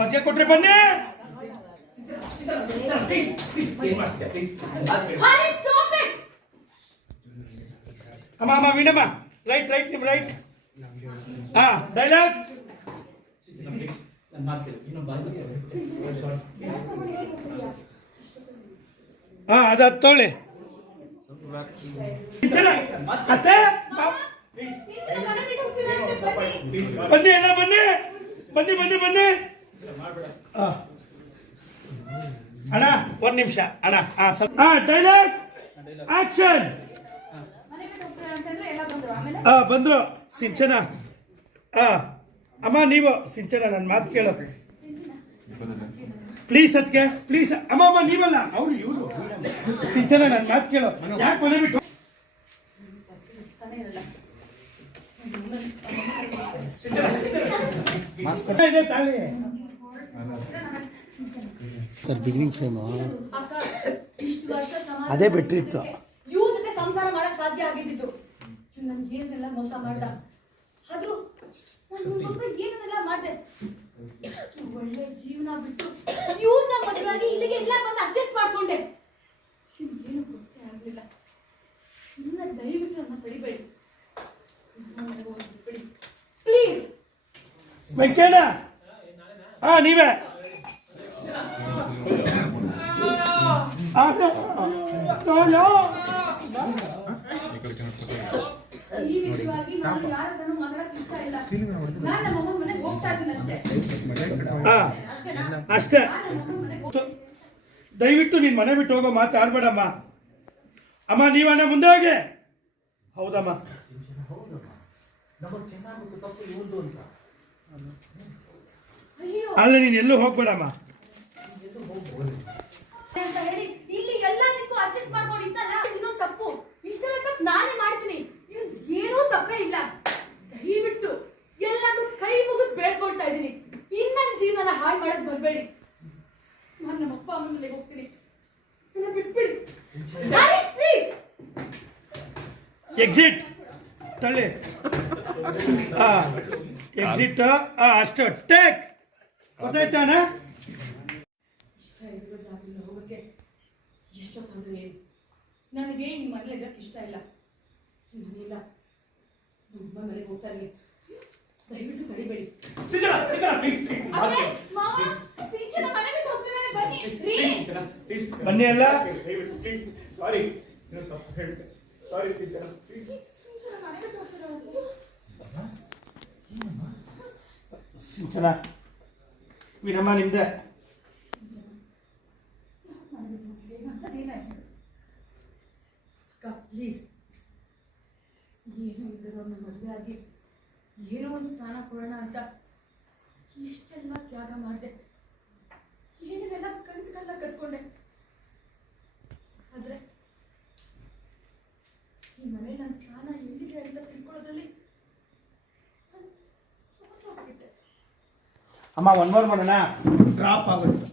ಮಧ್ಯ ಕೊಟ್ರೆ ಬನ್ನಿ. ಅಮ್ಮ ವೀಣಮ್ಮ ರೈಟ್ ನಿಮ್ ರೈಟ್. ಡೈಲಾಗ್. ಅದು ಹತ್ತೋಳೆ ಅತ್ತೆ ಬನ್ನಿ ಎಲ್ಲ ಬನ್ನಿ. ಅಣ್ಣ ಒಂದ್ ನಿಮಿಷ ಅಣ್ಣ. Dialogue action. ಬಂದ್ರು ಸಿಂಚನ. ಅಮ್ಮ ನೀವು ಸಿಂಚನ ನನ್ನ ಮಾತು ಕೇಳೋ ಪ್ಲೀಸ್. ಅದಕ್ಕೆ ಪ್ಲೀಸ್ ಅಮ್ಮ ನೀವಲ್ಲ ಇವರು ಸಿಂಚನ ನನ್ನ ಮಾತು ಕೇಳೋ. ಯಾಕೆ ಮನೆ ಬಿಟ್ಟು ಇದೆ ತಾಳಿ ಸರ್ ಬಿಗಿನಿಂಗ್ ಫ್ರೇಮ್ ಅದೇ ಬೆಟ್ರ್ ಇತ್ತು. ಇವ್ರ ಜೊತೆ ಸಂಸಾರ ಮಾಡಕ್ ಸಾಧ್ಯ ಆಗಿದ್ದು ನನ್ಗೆ ಏನೆಲ್ಲ ಮೋಸ ಮಾಡ್ದ. ಆದ್ರೂ ನಾನು ಏನೆಲ್ಲ ಮಾಡ್ದೆ. ಒಳ್ಳೆ ಜೀವನ ಬಿಟ್ಟು ಇವ್ರನ್ನ ಮದುವೆಯಾಗಿ ಇಲ್ಲಿಗೆ ಎಲ್ಲ ಬಂದು ಅಡ್ಜಸ್ಟ್ ಮಾಡ್ಕೊಂಡೆ. ಏನು ಗೊತ್ತೇ ಆಗ್ಲಿಲ್ಲ. ಇನ್ನ ದಯವಿಟ್ಟು ನನ್ನ ತಡಿಬೇಡಿ ಪ್ಲೀಸ್. ವೆಂಕಣ್ಣ ನೀವೇ ಈ ವಿಷಯವಾಗಿ ನಾನು ಯಾರ ಹತ್ರನೂ ಮಾತಾಡಕ್ ಇಷ್ಟ ಇಲ್ಲ. ನಾನು ನಮ್ಮ ಅಮ್ಮನ ಮನೆಗೆ ಹೋಗ್ತಾ ಇದ್ದೀನಿ ಅಷ್ಟೇ. ದಯವಿಟ್ಟು ನೀನ್ ಮನೆ ಬಿಟ್ಟು ಹೋಗೋ ಮಾತಾಡ್ಬೇಡಮ್ಮ. ಅಮ್ಮ ನೀವಣ್ಣ ಮುಂದೆ ಹೋಗಿ. ಹೌದಮ್ಮ ಆದ್ರೆ ನೀನ್ ಎಲ್ಲೂ ಹೋಗ್ಬೇಡಮ್ಮ ಅಂತ ಹೇಳಿ ಇಲ್ಲಿ ಎಲ್ಲದಕ್ಕೂ ಅಡ್ಜಸ್ಟ್ ಮಾಡ್ಕೊಂಡು ಇದ್ದಲ್ಲ. ಇನ್ನೊಂದು ತಪ್ಪು. ಇಷ್ಟೆಲ್ಲ ತಪ್ಪು ನಾನೇ ಮಾಡ್ತೀನಿ. ಏನೂ ತಪ್ಪೇ ಇಲ್ಲ. ದಯವಿಟ್ಟು ಎಲ್ಲರೂ ಕೈ ಮುಗಿದು ಬೇಡ್ಕೊಳ್ತಾ ಇದ್ದೀನಿ. ಇನ್ನೊಂದು ಜೀವನ ಹಾಳು ಮಾಡಕ್ ಬರ್ಬೇಡಿ. ನಾನು ನಮ್ಮ ಅಪ್ಪ ಅಮ್ಮನ ಮನೆಗೆ ಹೋಗ್ತೀನಿ. ನನ್ನ ಬಿಟ್ಬಿಡಿ ಪ್ಲೀಸ್. ಎಕ್ಸಿಟ್ ತಳ್ಳಿ. ಎಕ್ಸಿಟ್ ಅಷ್ಟು ಟೇಕ್. ಗೊತ್ತಾಯ್ತಾನ? ಹೋಗಕ್ಕೆ ಎಷ್ಟೊತ್ತಾದ್ರೂ ಏನು. ನನಗೆ ಈ ಮನೇಲಿ ಇರಕ್ಕೆ ಇಷ್ಟ ಇಲ್ಲ. ಮನೆಯಿಲ್ಲ ನಮ್ಮ ಮನೆಗೆ ಹೋಗ್ತಾ ಇದ್ದೀನಿ. ದಯವಿಟ್ಟು ತಡಿಬೇಡಿ. ಬನ್ನಿ ಎಲ್ಲ. ಸಿಂಚನ ವೀಣಮ್ಮ ನಿಮ್ದೆ. ಪ್ಲೀಸ್ ಏನೋ ಇದ್ರು ನನ್ನ ಮದುವೆ ಆಗಿ ಏನೋ ಒಂದು ಸ್ನಾನ ಕೊಡೋಣ ಅಂತ ಎಷ್ಟೆಲ್ಲ ತ್ಯಾಗ ಮಾಡಿದೆ. ಏನೇನೆಲ್ಲ ಕನಸುಗಳನ್ನ ಕಟ್ಕೊಂಡೆ. ಆದ್ರೆ ಈ ಮನೆ ನನ್ನ ಸ್ನಾನ ಎಲ್ಲಿದೆ ಅಂತ ತಿಳ್ಕೊಳ್ಳೋದ್ರಲ್ಲಿ ಸೋತೋಗ್ಬಿಟ್ಟೆ. ಅಮ್ಮ ಒನ್ ಮೋರ್ ಮಾಡೋಣ. ಡ್ರಾಪ್ ಆಗುತ್ತೆ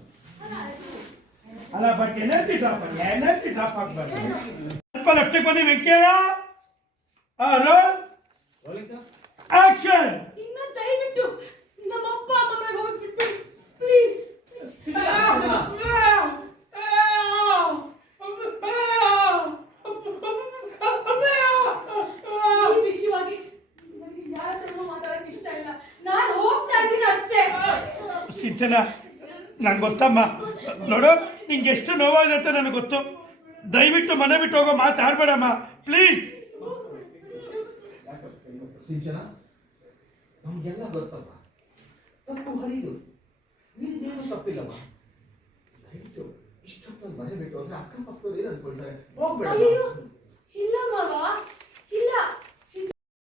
ಅಲ್ಲ, ಬಟ್ ಎನರ್ಜಿ ಡ್ರಾಪ್ ಆಗ್ಬಾರ್ದು. ಸ್ವಲ್ಪ ಲೆಫ್ಟಿಗೆ ಬನ್ನಿ ವೆಂಕಯ್ಯ. Roll action. ಇನ್ನು ದಯವಿಟ್ಟು ನಮ್ಮ ಅಪ್ಪ ಅಮ್ಮ ಮನೆಗೆ ಹೋಗಿ ಬಿಟ್ಬಿಡಿ ಪ್ಲೀಸ್. ಈ ವಿಷಯವಾಗಿ ನನಗೆ ಯಾರ ಹತ್ರನೂ ಮಾತಾಡಕ್ಕೆ ಇಷ್ಟ ಇಲ್ಲ. ನಾನು ಹೋಗ್ತಾ ಇದ್ದೀನಿ ಅಷ್ಟೇ. ಸಿಂಚನ ನಂಗೆ ಗೊತ್ತಮ್ಮ. ನೋಡು ನಿಂಗೆ ಎಷ್ಟು ನೋವಾಗಿದೆ ಅಂತ ನನಗೆ ಗೊತ್ತು. ದಯವಿಟ್ಟು ಮನೆ ಬಿಟ್ಟು ಹೋಗೋ ಮಾತಾಡ್ಬೇಡಮ್ಮ ಪ್ಲೀಸ್. ಸಿಂಚನ ನಮ್ಗೆಲ್ಲ ಗೊತ್ತಮ್ಮ. ತಪ್ಪು ಹರಿದು ನಿಂದೇನು ತಪ್ಪಿಲ್ಲಮ್ಮ. ದಯವಿಟ್ಟು ಇಷ್ಟೊತ್ತಲ್ಲಿ ಮನೆ ಬಿಟ್ಟು ಹೋದ್ರೆ ಅಕ್ಕಪಕ್ಕದವ್ರು ಏನು ಅನ್ಕೊಳ್ತಾರೆ. ಹೋಗ್ಬೇಡ. ಇಲ್ಲ ಮಾವ.